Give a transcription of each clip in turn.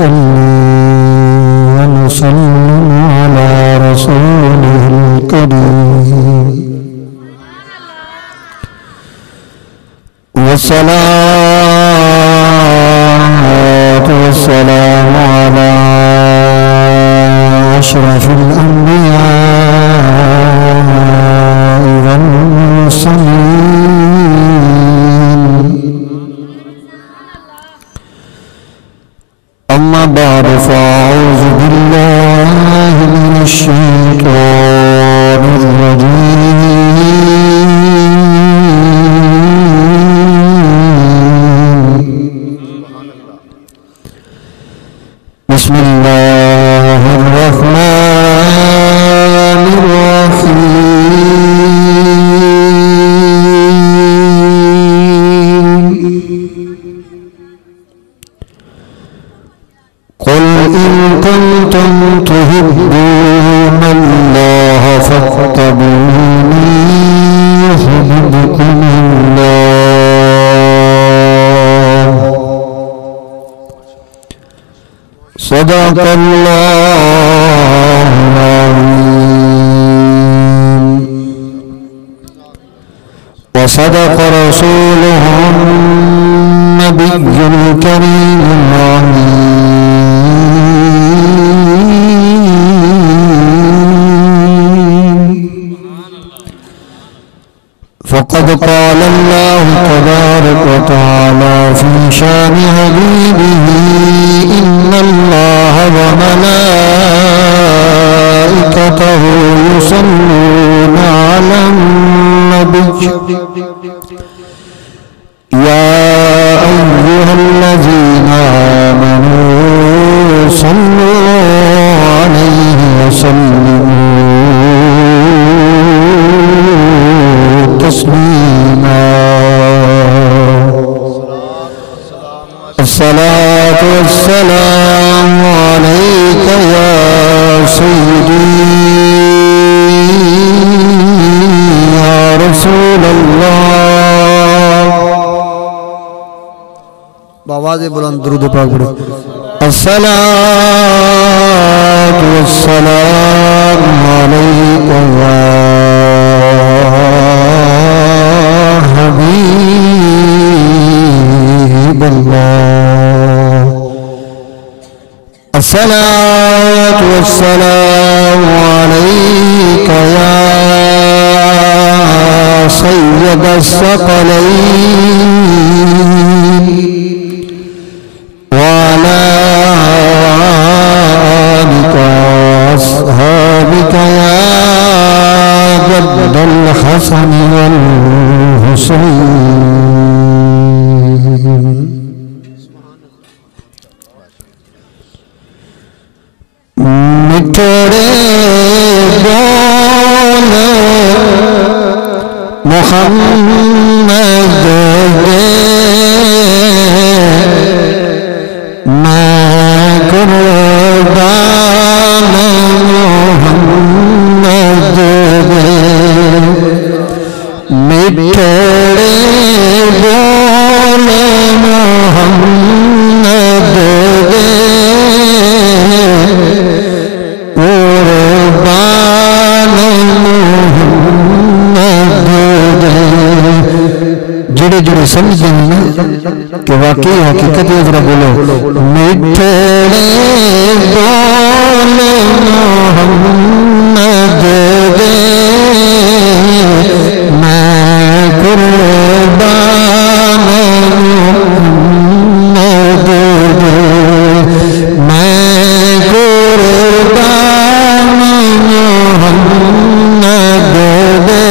ونصلي ونسلم على رسوله الكريم والصلاة والسلام على أشرف الأنبياء والمرسلين. أما بعد فأعوذ بالله من الشيطان الرجيم. بسم الله الرحمن الرحيم. قل إن كنتم تحبون الله فاتبعوني يحببكم الله. صدق الله العظيم وصدق رسوله النبي الكريم العظيم. فقد قال الله تبارك وتعالى في شان حبيبه إن الله وملائكته يصلون على النبي يا أيها الذين آمنوا صلوا عليه وسلموا تسليما. الصلاة والسلام عليك يا سيدي يا رسول الله. بآواز بلند درود پاک پڑھو. الصلاة والسلام عليك يا حبيب الله. الصلاة والسلام عليك يا سيد الثقلين وعلى آلك وأصحابك يا جد الحسن والحسين. मिठड़े बोले मोहम्मद दे मैं कुर्बान मोहम्मद दे. मिठड़े बोले मोहम्मद दे जुड़े जुड़े समझ कि वाकई हकीकत है. जरा बोलो मिठड़े बोले मोहम्मद दे मैं कुर्बान मोहम्मद दे. मैं कुर्बान मोहम्मद दे.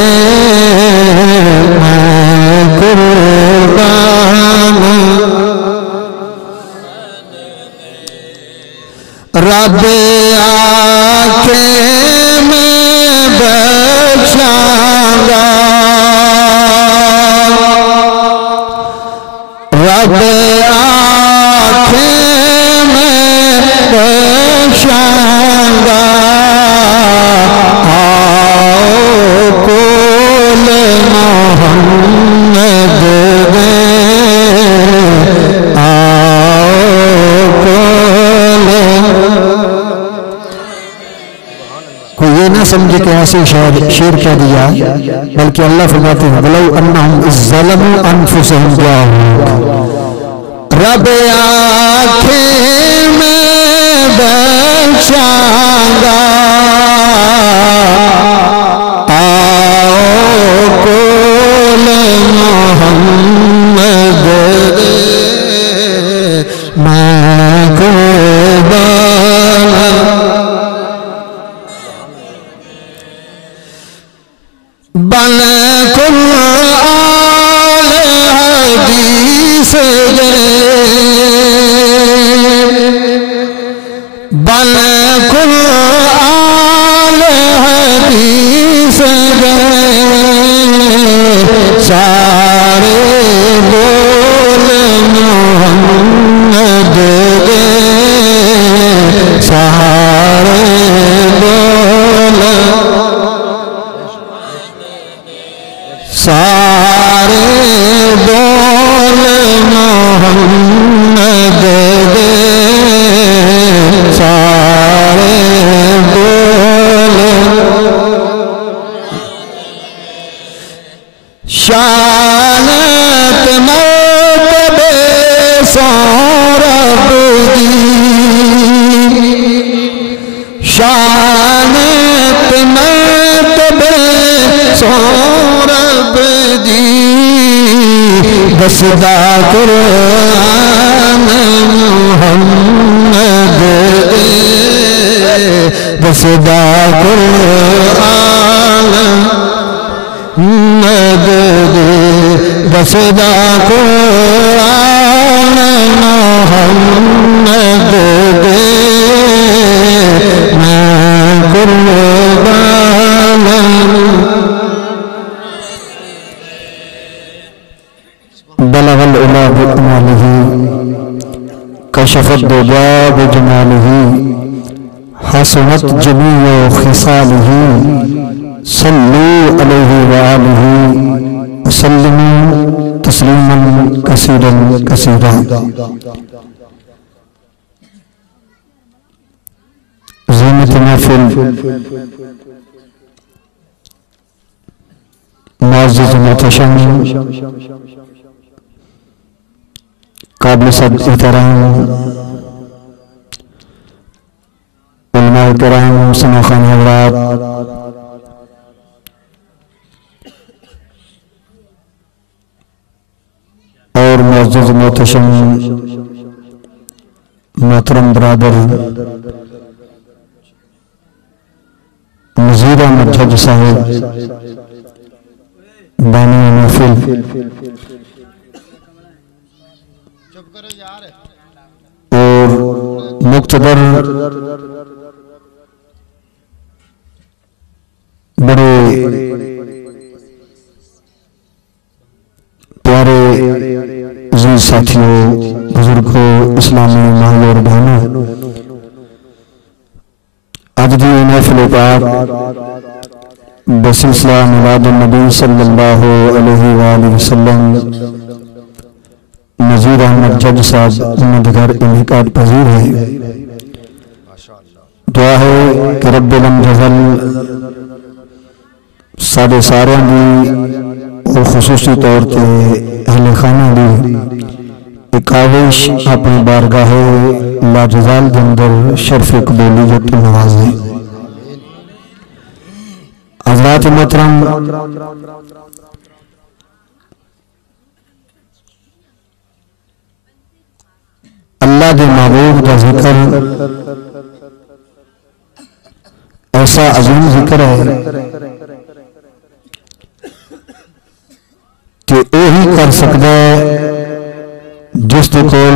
रब आके मैं बचाऊंगा. रब आके मैं बचाऊंगा. आओ कुल मोहम्मद दे. आओ कुल ना समझे कि ऐसे शेर कह दिया, बल्कि अल्लाह फरमाते हैं वलौ अन्नहुम इज़्ज़लमू अनफुसहुम रब आँखें में बख्शांगा बसदा कुरान मुहम्मद बसदा कुरान मुहम्मद बसदा कुरान मुहम्मद मैं कुर्बान बलगल उला बिकमालिही कशफत दुजा बिजमालिही हसनत जमीओ खिसालिही सल्लू अलैहि व आलिही वसल्लिमू तस्लीमन कसीरन कसीरा। ज़ीनत महफिल मुअज़्ज़ज़ मुहतशम काबिल एहतराम उलमाए किराम सनाखान हज़रात और मुअज़्ज़ज़ मुहतशम मोहतरम बरादर नज़ीर अहमद जज साहिब बानी महफिल और मुक्तदर बड़े प्यारे अजीज साथियों, बुजुर्गों, इस्लामी माल और बहनों, आज दी महफिल पाक बसिलसिला मिलादुन नबी सल्लल्लाहु अलैहि वसल्लम नज़ीर अहमद जज साहब उम्मीदगार इनकाद पजीर है। दुआ है कि रब्बुल जज़ल साढ़े सारे दी और खुसूसी तौर पर अहले खाना दी एक आवेश अपनी बारगाह लाजवाल के अंदर शर्फ कबूलियत नवाजे। हज़रात मोहतरम, अल्लाह के महबूब का जिक्र ऐसा अजीम जिक्र है कि वही कर सकता है जिसके कोल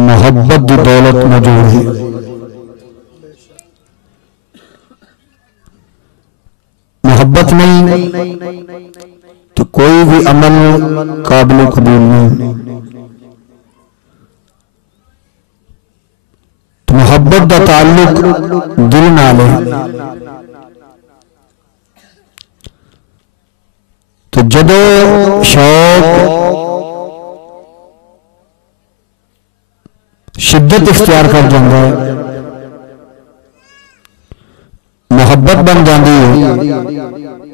मोहब्बत की दौलत मौजूद है। मोहब्बत नहीं तो कोई भी अमल काबिल कबूल नहीं। तो मोहब्बत का ताल्लुक दिल नाल है। तो जदों शौक शिद्दत इख्तियार कर जाता है, मुहब्बत बन जाती है,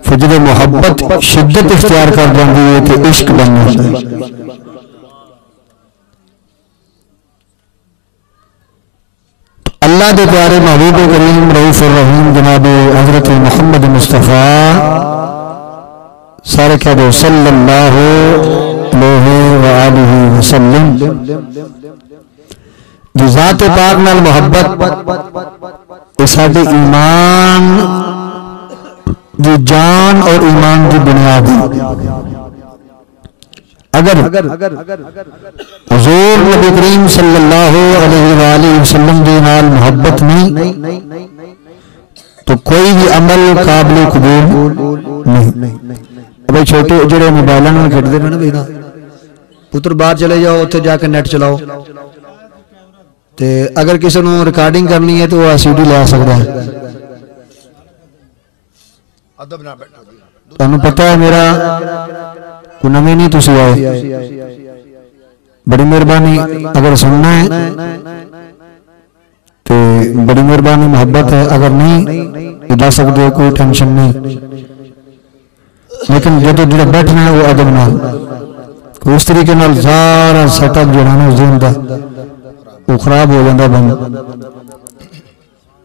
फिर जो मुहब्बत शिद्दत इख्तियार कर जाती है तो इश्क बन जाता है। अल्लाह के प्यारे महबूब करीम रऊफ रहीम जनाब हजरत मोहम्मद मुस्तफ़ा सारे कह दो सल्लल्लाहु अलैहि वसल्लम दी ज़ात पाक नाल मोहब्बत ये साडे ईमान दी जान और ईमान की बुनियाद है। अगर हुज़ूर नबी करीम सल्लल्लाहु अलैहि वसल्लम के नाल मोहब्बत नहीं तो कोई भी अमल काबिल कबूल नहीं। भाई छोटे जो मोबाइलों में खेडते हैं ना भाई पुत्र बाहर चले जाओ उत्थे जाके नेट चलाओ ते अगर किसी को रिकॉर्डिंग करनी है तो वह सीडी ला सकता है। तुहानू पता है मेरा को नवे नहीं तुसी आए, बड़ी मेहरबानी। अगर सुनना है तो बड़ी मेहरबानी, मोहब्बत है। अगर नहीं जा सकते हो कोई टेंशन नहीं, लेकिन जो जो बैठना है वो अदब नाल उस तरीके नाल सारा सेटअप जो है ना उस दिन का वो खराब हो जाता बंद।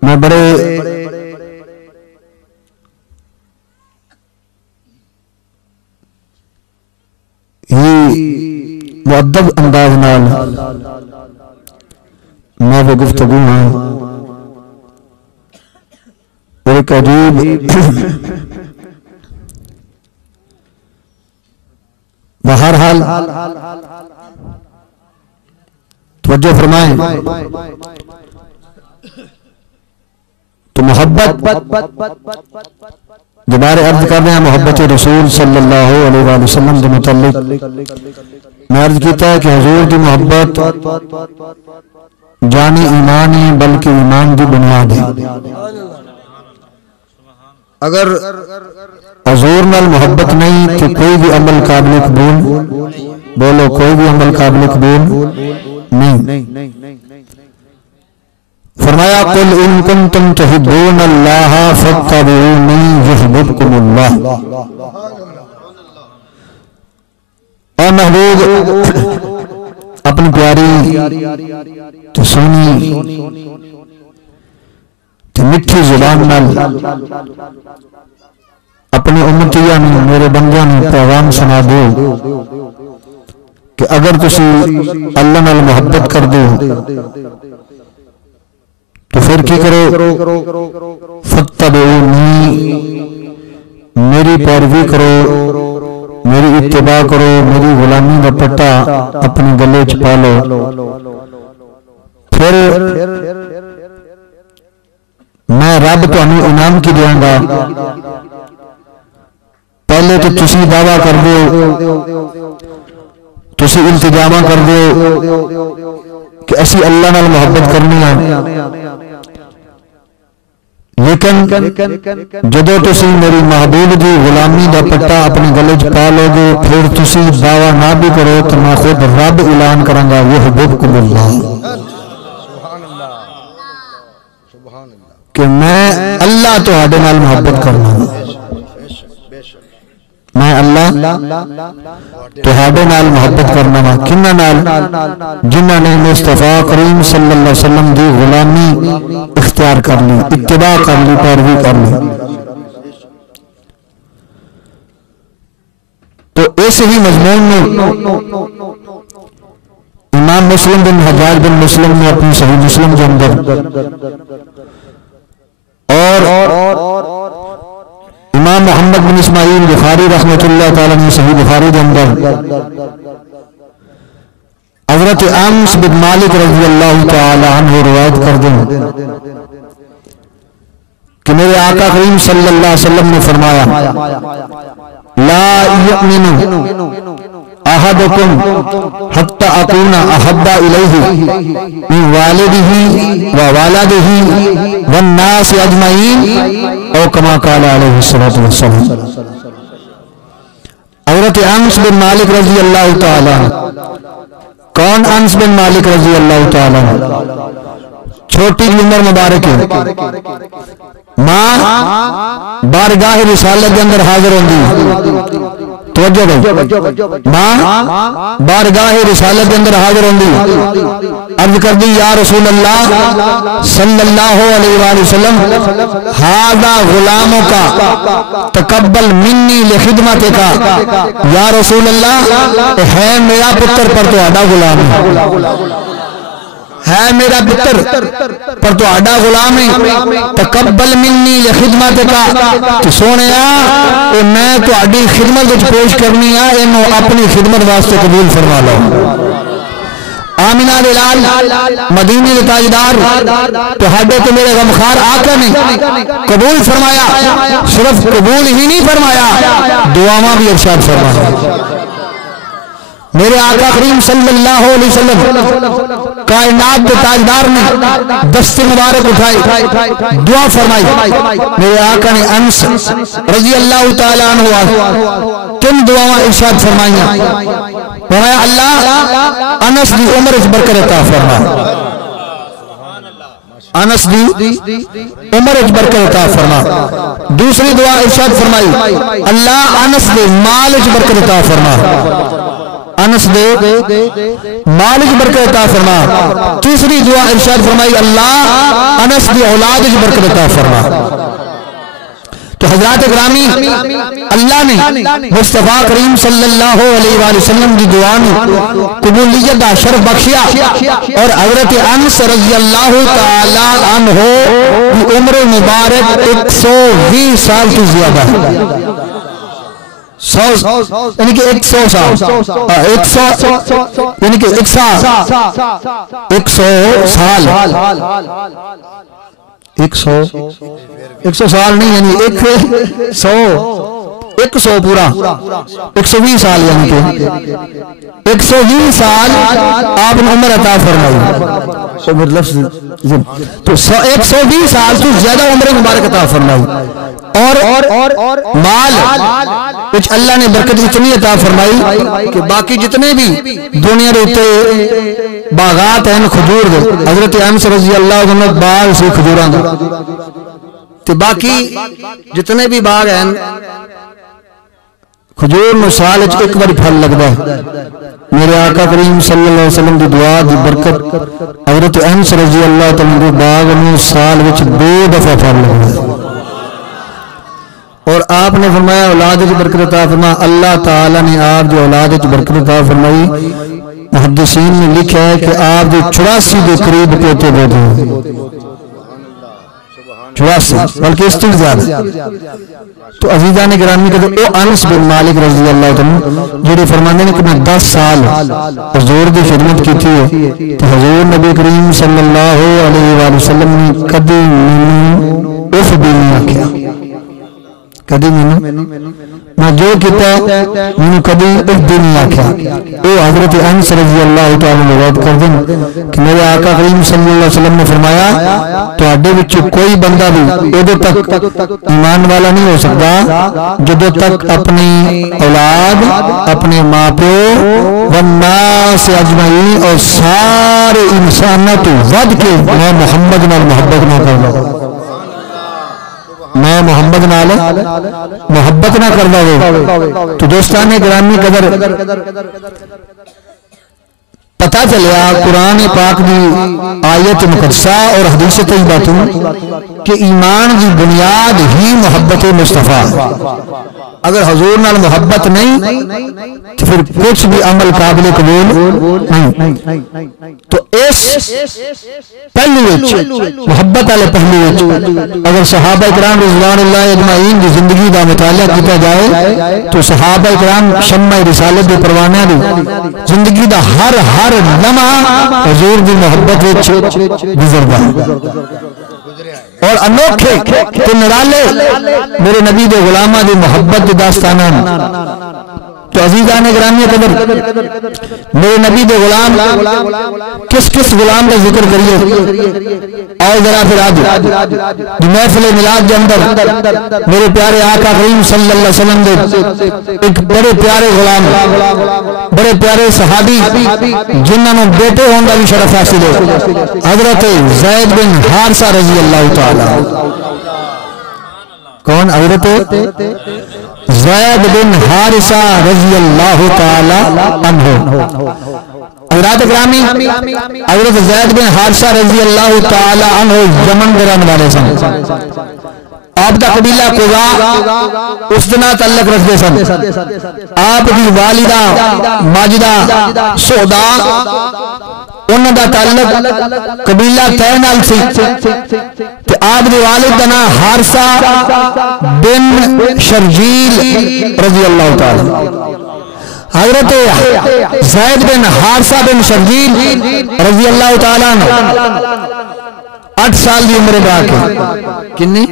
मैं बड़े ही मुअद्दब अंदाज नाल मैं वो गुफ्तगू हाँ और एक अजीब बहरहाल तवज्जो फरमाएं तो मोहब्बत दोबारा अर्ज कर रहे हैं मोहब्बत रसूल सल्लल्लाहु अलैहि वसल्लम के मुतल्लिक मैं अर्ज किया है कि हुजूर की मोहब्बत जानी ईमान है बल्कि ईमान की बुनियाद है। अगर हुजूर नाल मोहब्बत नहीं तो कोई भी अमल काबिल कबूल, बोलो कोई भी अमल काबिल कबूल नहीं। फरमाया कुल इन कुंतुम तुहिब्बूनल्लाह फत्तबिऊनी युहिब्बुकुमुल्लाह। और महबूब अपनी प्यारी तो सोनी तो मिठी जुबान नाल अपनी उम्मतियां ने मेरे बंदियां ने पैगाम सुना दो कि अगर तुसी अल्लाह नाल मोहब्बत कर दो तो फिर की करो, फत्तबिऊनी मेरी पैरवी करो, मेरी इत्तिबा करो, मेरी गुलामी का पट्टा अपने गले च पा लो। फिर मैं रब तुहानू इनाम की देंगा। पहले तो तुसी दावा कर दो, तुसी इंतजामा कर दो कि असी अल्लाह नाल मोहब्बत करनी है, लेकिन जदों तुसी मेरी महबूब की गुलामी का पट्टा अपने गले च पा लोगे फिर तुसी दावा ना भी करो तो मैं खुद रब ऐलान करांगा युहिब्बुकुमुल्लाह कि मैं अल्लाह तुहाडे नाल मोहब्बत करना, मैं अल्लाह तुहाडे नाल मोहब्बत करना वा। किन्ना नाल? जिन्हां ने मुस्तफा करीम सल्लल्लाहु अलैहि वसल्लम की गुलामी इख्तियार कर ली, इत्तिबा कर ली, पैरवी कर ली। तो इस ही मजमून में इमाम मुस्लिम बिन हज्जाज बिन मुस्लिम ने अपनी सही मुस्लिम के अंदर और इमाम मोहम्मद बिन इस्माइल बुखारी रहमतुल्लाह ताला ने सही बुखारी के अंदर हजरत अनस बिन मालिक रज़ी अल्लाह ताला अन्हु रिवायत कर दें कि मेरे आका करीम सल्लल्लाहु अलैहि वसल्लम ने फरमाया ला युमिनु अहदुकुम हत्ता अकूना अहब्बा इलैहि मिन वालिदिही व वालदिही वन नास अजमईन औ कमा काला अलैहि सल्लतु वस्सलाम। हज़रत अनस बिन मालिक रज़ी अल्लाह ताला, कौन अनस बिन मालिक रज़ी अल्लाह ताला? छोटी उम्र मुबारक है, मां बारगाह रिसालत के अंदर हाजिर होंगी। तवज्जो भाई, मां बारगाह रिसालत के अंदर हाजिर होंगी। अर्ज कर दी या रसूल अल्लाह सल्लल्लाहु अलैहि वसल्लम हादा गुलामों का तकब्बल मिन्नी लिखिदमत का। या रसूल अल्लाह है मेरा पुत्र पर तो आडा गुलाम है मेरा पुत्र पर तो आडा गुलाम है। तकब्बल मिन्नी लिखिदमत का कि सोने मैं तो आडी खिदमत पेश करनी है, इन्हों अपनी खिदमत वास्ते कबूल फरमा लो। आमिना दे लाल मदीने दे ताजदार तो हाडे तो मेरे गमखार आका ने कबूल फरमाया। सिर्फ कबूल ही नहीं फरमाया, दुआवां भी इरशाद फरमाया। मेरे आका करीम सल्लल्लाहु अलैहि वसल्लम कायनात के ताजदार ने दस्ते मुबारक उठाई, दुआ फरमाई। मेरे आका ने अनस रजी अल्लाह तआला अन्हु किन दुआवां इरशाद फरमाइयां। फरमाया अल्लाह अनस दी उम्र च बरकत अता फरमा, अनस दी उम्र च बरकत अता फरमा। दूसरी दुआ इरशाद फरमाई अल्लाह अनस दे माल च बरकत अता फरमा, अनस दे माल च बरकत अता फरमा। तीसरी दुआ इरशाद फरमाई अल्लाह अनस दी औलाद च बरकत अता फरमा। तो हजरात ग्रामी अल्लाह ने मुस्तफा करीम सल्लल्लाहु अलैहि वसल्लम की दुआ ने कबूलियत का शर्फ बख्शिया और हजरत अनस रज़ी अल्लाह तआला अन्हु की उम्र मुबारक 120 साल की ज्यादा है। 100 यानी कि 100 साल, 100 यानी कि 100 साल, 100 साल नहीं यानी 100 पूरा 120 साल यानी कि 120 साल आपने उम्र अता फरमाई। तो 120 साल तो ज्यादा उम्र मुबारक अता फरमाई। और माल कुछ अल्लाह ने बरकत इतनी अता फरमाई कि बाकी जितने भी दुनिया के उत्ते बागात हैं खजूर दे, हजरत अनस रज़ी अल्लाह अन्हु बाग से खजूरां दा ते बाकी जितने भी बाग हैं खजूर में साल एक बार फल लगता है। मेरे आका करीम सल्लल्लाहु अलैहि वसल्लम की दुआ की बरकत हजरत अनस रज़ी अल्लाह तआला बाग में साल में 2 दफा फल लगता है। और आपने फरमाया औलाद की बरकत अता फरमा। अल्लाह ताला ने आप जो औलाद की बरकत अता फरमाई, मुहद्दिसीन ने लिखा है कि आप जो 84 के करीब पोते बोते हैं, 84 बल्कि इससे ज्यादा। तो अजीजा ने गिरामी कहते ओ अनस बिन मालिक रज़ी अल्लाह तआला जो फरमाते हैं कि मैं 10 साल हुजूर की खिदमत की थी तो हुजूर नबी करीम सल्लल्लाहु अलैहि वसल्लम ने कभी मैनू उफ भी नहीं आख्या, कभी मैं जो किया मैंने कभी उफ भी नहीं आख्या। वो हजरत अनस रज़ी अल्लाह तआला रिवायत कर दें कि मेरे आका करीम सल्लल्लाहु अलैहि वसल्लम ने फरमाया तुहाडे विच कोई बंदा भी उदों तक ईमान वाला नहीं हो सकता जदों तक अपनी औलाद, अपने माँ प्यो वन्नास अजमईन और सारे इंसानों तो वध के मैं मोहम्मद नाल मोहब्बत ना कर लो, मैं मोहम्मद नाल मोहब्बत ना करदा हो। तो दोस्ताने गिरामी कदर पता चलिया कुरान पाक की आयत मुकद्दसा और हदीस तैयबा कि ईमान की बुनियाद ही मोहब्बत मुस्तफा। अगर हुजूर नाल मोहब्बत नहीं तो फिर कुछ भी अमल काबिल कबूल नहीं। तो इस पहलू मोहब्बत वाले पहलू अगर सहाबा इकराम रिज़वानुल्लाह अजमईन की जिंदगी का मुताला किया जाए तो सहाबा इकराम शम्मा रिसालत के परवाने की जिंदगी का हर हर लम्हा हुजूर की मोहब्बत गुजरदा और अनोखे ते निराले मेरे नबी के गुलामा की मोहब्बत की दास्ताना। तो अजीजा ने ग्रामी कदर मेरे नबी के गुलाम किस किस गुलाम का जिक्र करिए और जरा फिर आज महफिल मिलाद के अंदर मेरे प्यारे आका करीम सल्लल्लाहु अलैहि वसल्लम के एक बड़े प्यारे गुलाम, बड़े प्यारे सहाबी जिन्होंने बेटे होने का भी शरफ हासिल है, हजरत ज़ैद बिन हारिसा रज़ी अल्लाह तआला कौन? हजरत ज़ैद बिन हारिसा रज़ी अल्लाह ताला अन्हु। हज़रात ग्रामी हजरत ज़ैद बिन हारिसा रज़ी अल्लाह ताला अन्हु यमन के रहने वाले सन। आपका कबीला कुज़ा उस दिन तल्लक रखते सन। आपकी वालिदा माजिदा सोदा उन्होंने ताल्लुक कबीला तय नाल सी ते आप दे वालिद दा नाम हारिसा बिन शर्जील रज़ी अल्लाह ताला। हजरत ज़ैद बिन हारिसा बिन शर्जील रज़ी अल्लाह ताला 8 साल की उम्र पाक किन्नी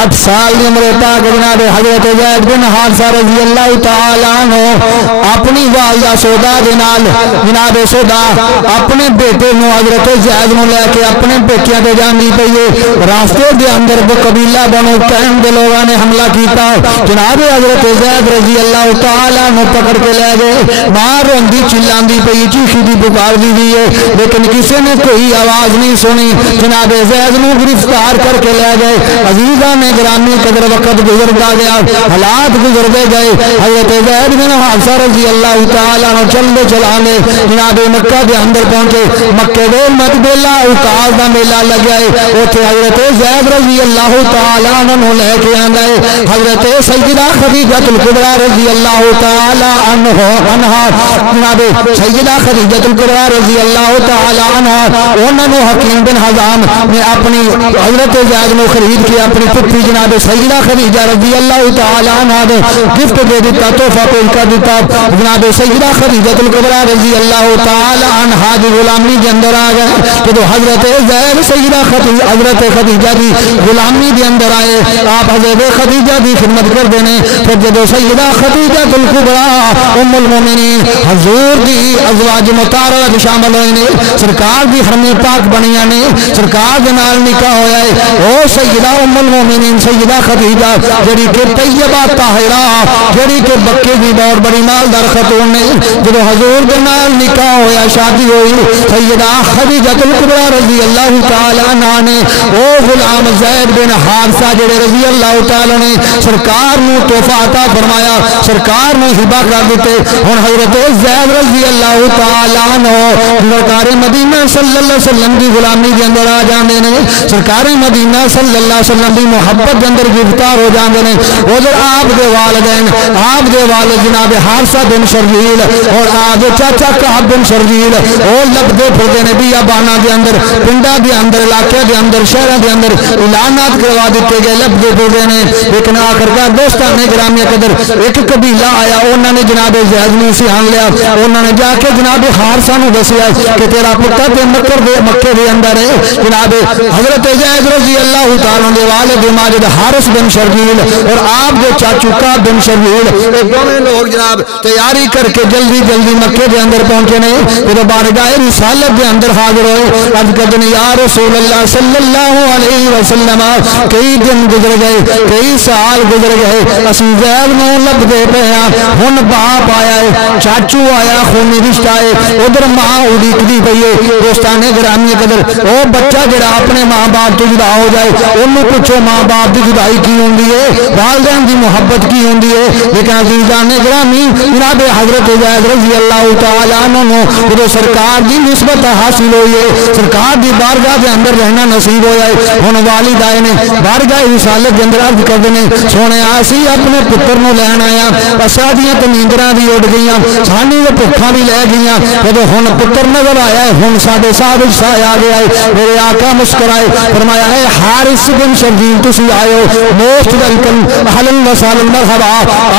8 साल की उम्र पाक जनाब हजरत ज़ैद बिन हारिसा रज़ी अल्लाह ताला अन्हु अपनी वालिदा सौदा दे नाल जनाब सौदा अपने बेटे नूं हजरत ज़ैद नूं लेके अपने पेकियां ते जांदी पई है। रास्ते दे अंदर कबीला बनो कैम दे लोगों ने हमला किया। जनाब हजरत ज़ैद रज़ी अल्लाह ताला नूं पकड़ के ले गए। मां रोंदी चिल्लांदी पई चीखदी पुकारदी पई है लेकिन किसी ने कोई आवाज नहीं सुनी। जनाब ज़ैद नूं गिरफ्तार करके ले गए। अजीज़ा ने ग्रामी कदर वक्त गुजरता गया, हालात गुजरते गए। हज़रत ज़ैद बिन हारिसा रज़ी अल्लाह ताला अन्हु चलते चलाने जनाब मक्का के अंदर पहुंचे। मक्के दे मतबेला उकास का मेला लग्या है। उत्थे हज़रत ज़ैद रज़ी अल्लाह ताला अन्हु लेके आंदा है। हज़रत सय्यदा खदीजतुल कुबरा रज़ी अल्लाह ताला अन्हा जनाब सय्यदा खदीजतुल कुबरा रज़ी अल्लाह ताला अन्हा उन्होंने हकीम बिन हिज़ाम ने अपनी हज़रत ज़ैद को खरीद के अपनी पुत्री जनाब सय्यदा खदीजा रज़ी अल्लाह ताला अन्हा ने गिफ्ट दे दिता, तोहफा पेश कर दिता। जनाब सय्यदा खदीजतुल कुबरा रज़ी अल्लाह ताला अन्हा की गुलामी के अंदर आ गए। जो हज़रत ज़ैद सय्यदा हज़रत खदीजा की गुलामी के अंदर आए, आप हज़रत खदीजा की खिदमत करते हैं। फिर जो सय्यदा खदीजतुल कुबरा उम्मुल मोमिनीन हजूर की अज़वाज मुताहरा शामिल हुए ने, सरकार की हरमे पाक बनिया ने, सरकार के नाल निकाह होया है। ओ सय्यदा उम्मुल मोमिनीन सय्यदा खदीजा जड़ी के तैयबा ताहिरा जड़ी के बक्के की बहुत बड़ी मालदार खतून ने जो हजूर के नाल निकाह होया शादी हुई। सय्यदा खदीजतुल कुबरा रज़ी अल्लाह ताला अन्हा ने ओ गुलाम ज़ैद बिन हारिसा जेड़े रज़ी अल्लाह ताला ने सरकार नूं तोहफा अता फरमाया, सरकार ने हिबा कर दिते। हुण हज़रत ज़ैद रज़ी अल्लाह ताला अन्हु सरकार मदीना सल्लल्लाहु अलैहि वसल्लम की गुलामी के अंदर आ जाते हैं। सरकार मदीना सल्लल्लाहु अलैहि वसल्लम की मुहब्बत के अंदर गिरफ्तार हो जाते हैं। उधर आप दे वालिदैन आप दे वालिद जनाब हारिसा बिन शर्जील और आप चाचा कअब बिन शर्जील और लभदे फिरदे ने बियाबाना के अंदर पिंडा के अंदर इलाके के अंदर शहर के अंदर ऐलानात करवा दिते गए, लभदे फिरदे ने। लेकिन आखिरकार दोस्तान ने ग्रामी कदर एक कबीला आया, उन्होंने जनाब ज़ैद नूं सिहान लिया। उन्होंने जाके जनाब हारिसा नूं दसिया कि तेरा पुत्र ते मक्के के अंदर है। जनाब हज़रत ज़ैद रज़ी अल्लाह ताला दे वालिद माजिद हारिस बिन शर्जील और आप जो चाचू कअब बिन शर्जील दोनों लोग जनाब तैयारी करके जल्दी जल्दी मक्के के अंदर पहुंचे ने। जो बारगाह रिसालत के अंदर हाजिर होए, अर्ज़ करते हैं या रसूल अल्लाह सल्लल्लाहु अलैहि वसल्लम कई दिन गुजर गए, कई साल गुजर गए, असीं ज़ैद नूं लभदे पे हां। हुण बाप आया है, चाचू आया, खूनी रिश्ता है, उधर मां उड़ीकदी पई है। दोस्ताने ग्रामी कदर ओ बच्चा जिहड़ा अपने मां बाप तो जुदा हो जाए उन्होंने पूछो मां बाप की जुदाई की होंगी है, वालिदैन की मुहब्बत की होंगी है। लेकिन अज़ीज़ाने ग्रामी जनाब हज़रत ज़ैद रज़ी अल्लाह ताला अन्हु जो सरकार की निस्बत हासिल हुई है, सरकार की बारगाह के अंदर रहना नसीब होया है। हुण वालिद आए ने बारगाह रिसालत के अंदर अर्ज़ करते हैं सोने असी अपने पुत्र नूं लैण आया, साडियां तो नींदरां भी उड़ गई, साडी तो भुखा भी लै गई। जब हुण पुत्र नजर आया है, हुण साडे साथ साह आ गया है। मेरे आका मुस्कुराए फरमाया है हारिस बिन शर्जील तुसी आए हो, मोस्ट वेलकम, अहलन व सहलन, मरहबा,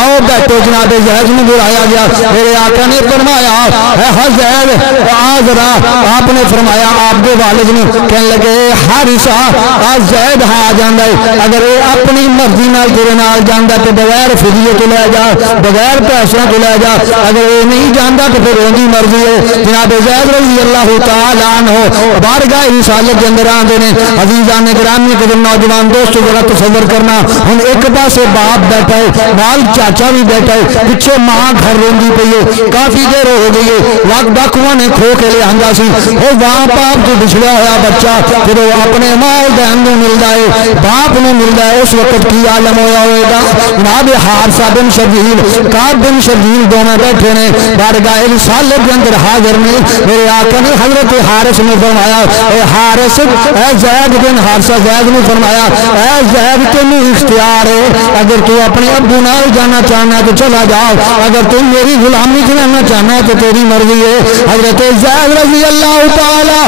आओ बैठो। जनाब ज़ैद नूं बुलाया गया। मेरे आका ने फरमाया है ज़ैद आ जरा। आपने फरमाया आपके वालिद नूं कहने लगे हारिसा आ ज़ैद आ जांदा है, अगर ये अपनी मर्जी नाल तेरे नाल जांदा ते बगैर फिदिये तो लै जा, बगैर पैसों तो लै जा, अगर ये नहीं जांदा तो फिर उनकी मर्जी है। जनाब ज़ैद रज़ी अल्लाह ताला अन्हु बारगाह रिसालत के अंदर आंदे ने। अज़ीज़ाने ग्रामी के नौजवान दोस्तों जरा तसव्वुर करना हुण एक पासे बाप बैठा है नाल चाचा भी बैठा है पिछे मां घर रोंदी पई है काफी देर हो गई है लग डाकुआं ने खो के लिया सी वो मां बाप तो बिछड़ा होया बच्चा जो अपने वालिदैन नूं मिलदा है बाप नूं मिलदा है उस वक्त की आलम होया होएगा जनाब हारिसा बिन शर्जील काब बिन शर्जील दोनों बैठे ने बारगाह रिसालत के अंदर हाजिर ने मेरे आका ने हजरत हारिस ने फरमाया ए हारिस ए ज़ैद बिन हारिसा ज़ैद ने फरमाया ए ज़ैद तेनू इख्तियार है अगर तू अपने अब्बू नाल जाना चाहना है तो चला जाओ अगर तू मेरी गुलामी च रहना चाहना है तो तेरी मर्जी है हजरत ज़ैद रज़ी अल्लाह तआला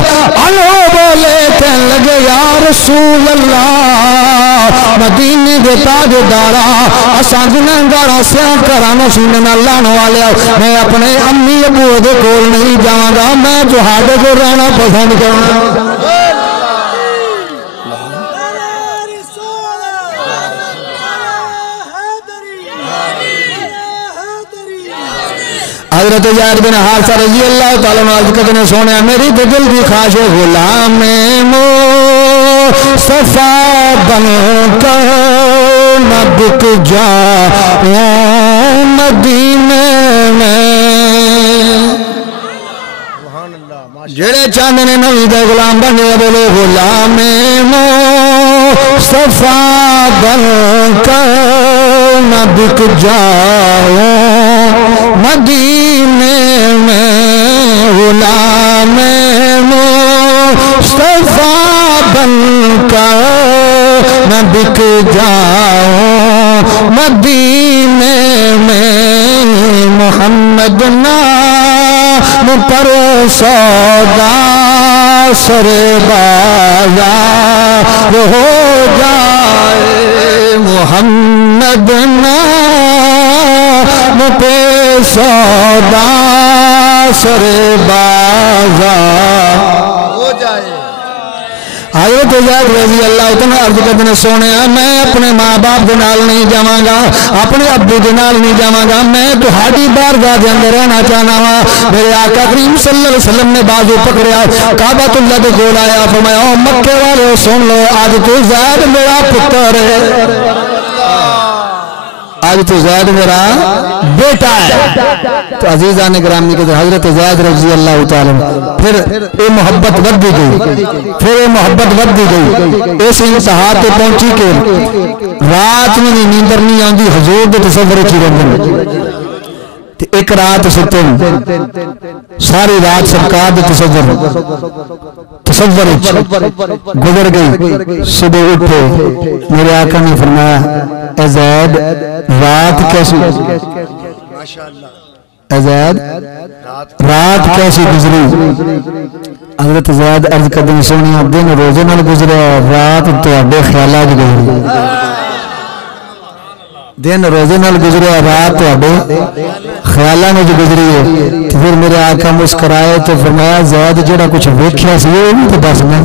अन्हु बोले कहने लगे या रसूल अल्लाह मदीने दे ताजदारा असां गुनाहगारां सियां घरां नसीब नाल लाण वाले मैं अपने अम्मी अबू दे कोल नहीं जावांगा मैं तुहाडे कोल रहना पसंद करांगा हजरत ज़ैद बिन हारिसा रज़ी अल्लाह तआला अन्हु कहते ने सोने मेरी तो दिल की ख्वाहिश है गुलाम मुस्तफा बनकर न बिक जाऊं मदीने में जेड़े चांद ने नबी दे गुलाम बने बोलो गुलाम मुस्तफा बनकर न बिक जाऊं मदीने में गुलाम मुस्तफा बनकर न बिक जाऊं मदीने में मोहम्मद नाम पर सौदा सरे बाजार हो जाए मोहम्मद नाम पे सौदा सरे बाजार हो जाए हजरत ज़ैद रज़ी अल्लाह तआला अर्ज करते हैं सोने मैं अपने माँ बाप के नाल नहीं जावांगा अपने अब्बू के नाल नहीं जावांगा मैं तुहाडी बारगाह के अंदर रहना चाहना वा मेरे आका करीम सल्लल्लाहु अलैहि वसल्लम ने बाजू पकड़िया काबतुल्लाह दे कोल आया फरमाया ओ मक्के वाले सुन लो आज तो ज़ैद मेरा पुत्र है आज तो ज़ैद मेरा बेटा है तो अजीज़ा ने ग्रामी के हजरत ज़ैद रज़ी अल्लाह तआला फिर ये मोहब्बत बढ़ती गई फिर ये मोहब्बत बढ़ती गई इस इंतहा पे पहुंची के रात में भी नींदर नहीं आती हजूर के तसव्वुर च रहंदे एक रात सुते सारी रात सरकार के तसव्वुर गुजर गई सुबह उठे मेरे आका ने फरमाया ए ज़ैद रात कैसी ज़ैद रात कैसी गुजरी हजरत ज़ैद अर्ज करदे सोनिया दिन रोजे नाल गुजरे रात तुहाडे ख्यालां च गुजरी दिन रोजे नाल गुजरे रात तुहाडे ख्यालां च गुजरी है तो फिर मेरे आका मुस्कुराए तो फरमाया ज़ैद जेड़ा कुछ वेख्या सी वो भी तो दसना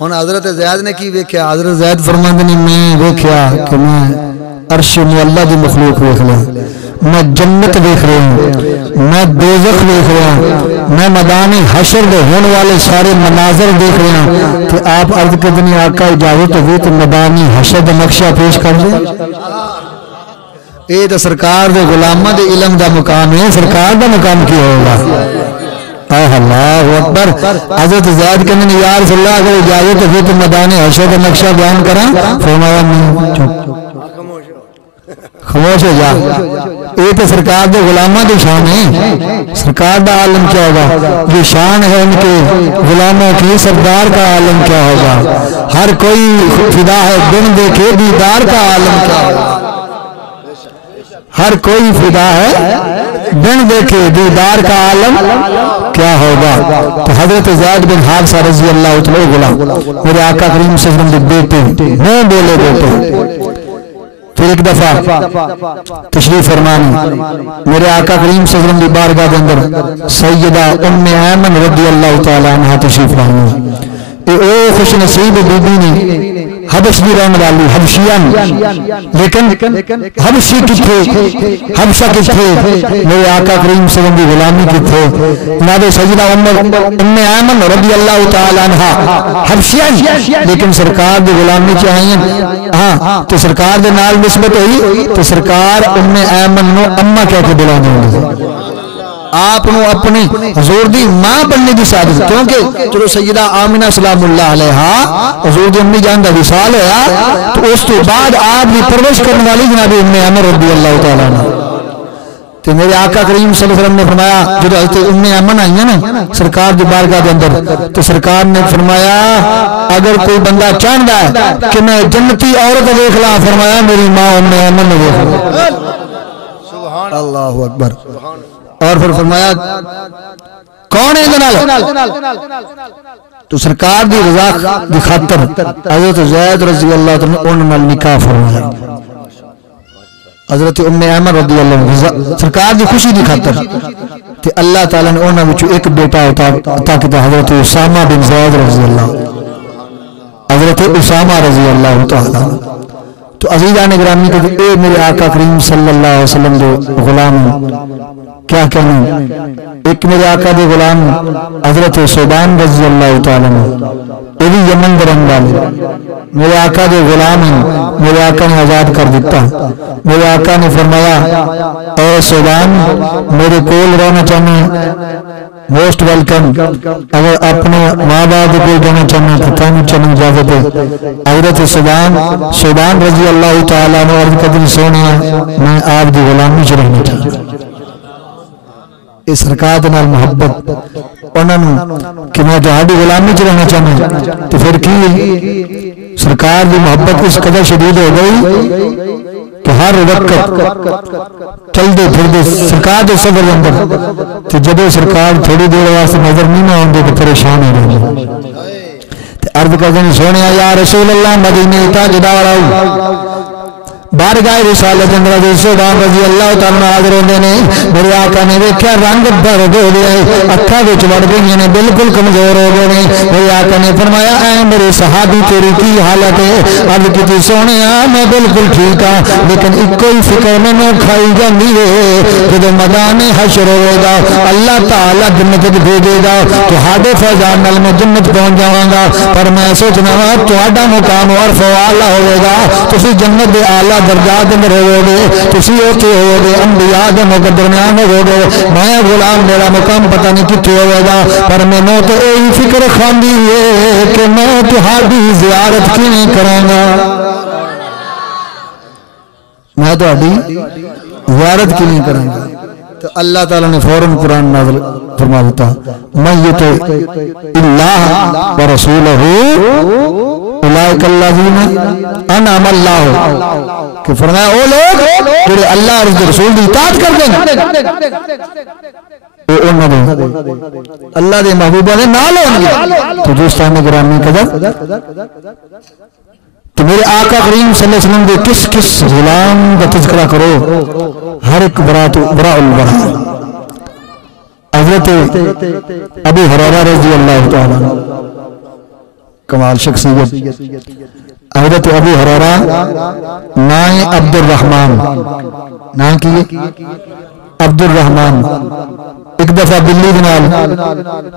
हुण हजरत ज़ैद ने की वेख्या हजरत ज़ैद फरमांदे ने मैं वेख्या कि मैं अर्श मुअल्ला दी मखलूक वेख लिया मैं जन्नत देख रहा हूँ मैं दोज़ख देख रहा हूँ मैं मैदान हशर में होने वाले सारे मनाजर देख रहा हूँ कि आप अर्ज करते हैं आका इजाजत हो तो मैदान हशर का नक्शा पेश कर दे ये तो सरकार के गुलामा के इलम का मुकाम है सरकार का मुकाम क्या होगा अल्लाह अकबर हजरत ज़ैद कहते हैं या रसूल अल्लाह अगर इजाजत हो तो मैदान हशर का नक्शा बयान करा फरमाया नहीं खामोश हो जा ये तो सरकार के गुलामा की शान है सरकार का आलम क्या होगा ये शान है उनके गुलामों की सरदार का आलम क्या होगा हर कोई फिदा है बिन देखे दीदार का आलम क्या होगा हर कोई फिदा है बिन देखे दीदार का आलम क्या होगा तो हजरत ज़ैद बिन हारिसा रज़ी अल्लाह तआला गुलाम मेरे आका करीम सल्लल्लाहु अलैहि वसल्लम के बेटे मैं बोले बेटे फिर एक दफा तशरीफ फरमानी मेरे आका करीम सल्लल्लाहु अलैहि वसल्लम की बारगाह के अंदर सैयदा उम्मे ऐमन रज़ी अल्लाह तआला अन्हा तशरीफ लानी ओ खुश नसीब बीबी ने हबश की रहने वाली हबशियन, लेकिन हबशी किथे, हबशा किथे, मेरे आका करीम सल्लल्लाहु की गुलामी किथे। नादे सजदा उम्मे आमन रज़ी अल्लाह तआला अन्हा हबशियन, लेकिन सरकार की गुलामी च आई। हाँ, तो सरकार के नाल निस्बत हुई तो सरकार उम्मे आमन नो अम्मा कह के बुलाने होंगे, आप अपनी हजूर दी मां बनने की साजिश, क्योंकि जो सैयदा आमिना सलामुल्लाह अलैहा हजूर दी अम्मी जान दा विसाल होया तो उस तो बाद आप की परवरिश करने वाली जनाब उम्मे आमन रज़ियल्लाहु तआला अन्हा। तो मेरे आका करीम सल्लल्लाहु अलैहि वसल्लम ने फरमाया जो हज़रत उम्मे आमन आई है ना सरकार की बारगाह के अंदर, तो सरकार ने फरमाया अगर कोई बंदा चाहता है कि मैं जन्नती औरत देख ला, फरमाया मेरी मां उम्मे आमन ने देख ला। अल्लाहु अकबर। और फिर फरमाया कौन है जनाब, तो सरकार की रजा की खातर हजरत ज़ैद रज़ी अल्लाह तआला ने उन्हां नाल निकाह फरमाया। हजरत उम्मे आमन रज़ी अल्लाह सरकार की खुशी की खातर ते अल्लाह ताला ने उन्हां विचों एक बेटा अता कीता, हजरत उसामा बिन ज़ैद रज़ी अल्लाह, हजरत उसामा रज़ी अल्लाह तआला। तो अजीज़ा ने गिरामी को ए मेरे आका करीम सल्लल्लाहु अलैहि वसल्लम के गुलाम, क्या कहना, एक मेरे आका के गुलाम हजरत सोबान रज़ी अल्लाह तआला अन्हु, ये भी यमन के रहने वाले मेरे आका के गुलाम हैं, मेरे आका ने आजाद कर दिता। मेरे आका ने फरमाया ए सोबान मेरे कोल रहना चाहना, मोस्ट वेलकम, अगर अपने माँ बाप को जाना चाहना तो तुम चलने इजाजत है। हजरत सोबान रज़ी अल्लाह तआला ने अर्ज कर सोने मैं आप की गुलामी च रहना चाहता, इस सरकार के नाल मुहब्बत उन्होंने कि मैं तुहाडी गुलामी च रहना चाहना, तो फिर की सरकार की मुहब्बत इस कदर शदीद हो गई कि हर वक्त चलते फिरते सरकार के सफर के अंदर तो जब सरकार थोड़ी देर वास्ते नजर नहीं ना आते तो परेशान हो जाते। अर्ज करते सोने या रसूल अल्लाह मदीने ताजदार आओ बारगाह रिसालत अंदर सोबान रज़ी अल्लाह तआला हाज़िर होंदे ने। मेरे आका ने देखा रंग दर्द हो गया, अखा विच वड़ गई ने, बिल्कुल कमजोर हो गए। मेरे आका ने फरमाया ऐ मेरे सहाबी तेरी की हालत है? अर्ज की सोने मैं बिल्कुल ठीक हाँ, लेकिन इको ही फिक्र मैनू खाई जाती है जो मैदान हशर होगा अल्लाह ताला जन्नत भेजेगा तुहाडे फैजान नाल मैं जन्नत पहुंच जावांगा, पर मैं सोचना वा तुहाडा मुकाम और फवाला होगा, तुसी जन्नत दे आला दर्जात अंदर होवोगे, तुसी उत्थे होवोगे अंबिया दे दरम्यान होवोगे, मैं गुलाम मेरा मुकाम पता नहीं कित्थे होगा, पर मैनू तो यही फिक्र खांदी है कि मैं तुहाडी ज़ियारत किवें करांगा, मैं तुहाडी ज़ियारत किवें करांगा। तो अल्लाह ताला ने फौरन कुरान नाज़िल फरमा दिता मय्यतु इल्लाह व रसूलहू उलाइकल्लज़ीना अनअम अल्लाहु, कि फरमाया ओ लोग जो अल्लाह और उसके रसूल की इताअत करते हैं वो उन्होंने अल्लाह के महबूबा ने नाल होंगे। तो दोस्तान गिरामी कदर तो मेरे आका करीम सल्लल्लाहु अलैहि वसल्लम के किस किस गुलाम का तज़किरा करो, हर एक बरा तो बरा उल बरा। हज़रत अबू हुरैरा रज़ी अल्लाह तआला कमाल शख्सियत। हज़रत अबू हुरैरा नाए अब्दुल रहमान, नाम की अब्दुल रहमान, एक दफा बिल्ली के नाल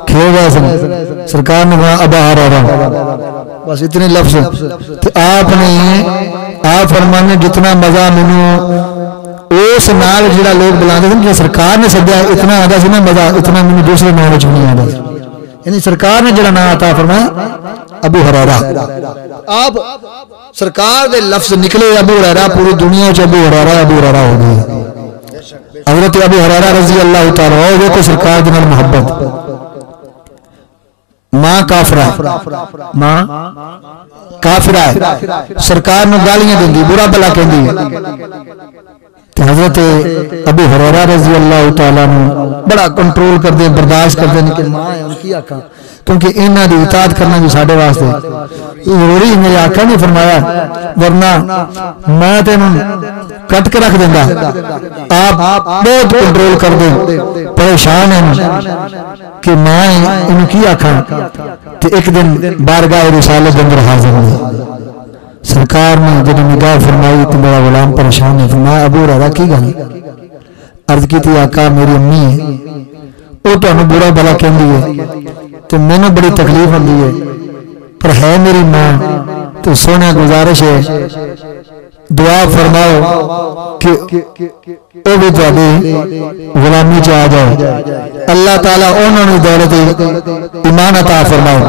खेल रहा सरकार ने कहा अबा हुरैरा, बस इतने लफ्ज। तो आपने आप फरमाने जितना मजा मैनू उस नाल जिहड़ा लोग बुलाते थे सरकार ने सद्या इतना आता सी ना मजा, इतना मैनू दूसरे नाम विच नहीं आता। यानी सरकार ने जिहड़ा नाम आता फरमाया अबू हुरैरा, आप सरकार दे लफ्ज निकले अबू हुरैरा, पूरी दुनिया च अबू हुरैरा हो गई। हज़रत अबू हुरैरा रज़ी अल्लाह तआला हो देखो सरकार दे नाल मोहब्बत। मां काफिरा, मां काफिरा है, सरकार नूं गालियां देंदी, बुरा भला कहंदी। हज़रत अबू हुरैरा रज़ी अल्लाह तआला बड़ा कंट्रोल करते बर्दाश्त करते हैं कि मां है उनकी आका, क्योंकि इन्हां दी इताअत करना भी साडे वास्ते जरूरी। मेरे आका ने फरमाया वरना मैं तेनों कट के रख देंदा, आप बहुत कंट्रोल कर दे, परेशान हैं कि मैं इनकी आखा। तो एक दिन बारगाह रिसालत अंदर हाजिर हुए सरकार ने जब निगाह फरमाई तो मेरा गुलाम परेशान है। फरमाया अबू हुरैरा की गल? अर्ज की आका मेरी अम्मी है, वो तुहानू बुरा भला कहती है तो मैनू बड़ी तकलीफ होती है, पर है मेरी मां, तो सोने गुजारिश है दुआ फरमाओ कि वो भी तुहाडी गुलामी च आ जाए, अल्लाह ताला उन्होंने दौलत ईमान अता फरमाओ।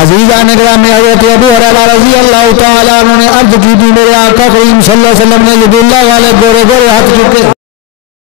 अजीज़ान निगरान में हज़रत अबू हुरैरा रज़ी अल्लाह ताला अन्हु ने अर्ज की, मेरे आका करीम सल्लल्लाहु अलैहि वसल्लम ने यदुल्लाह वाले गोरे गोरे हाथ चुके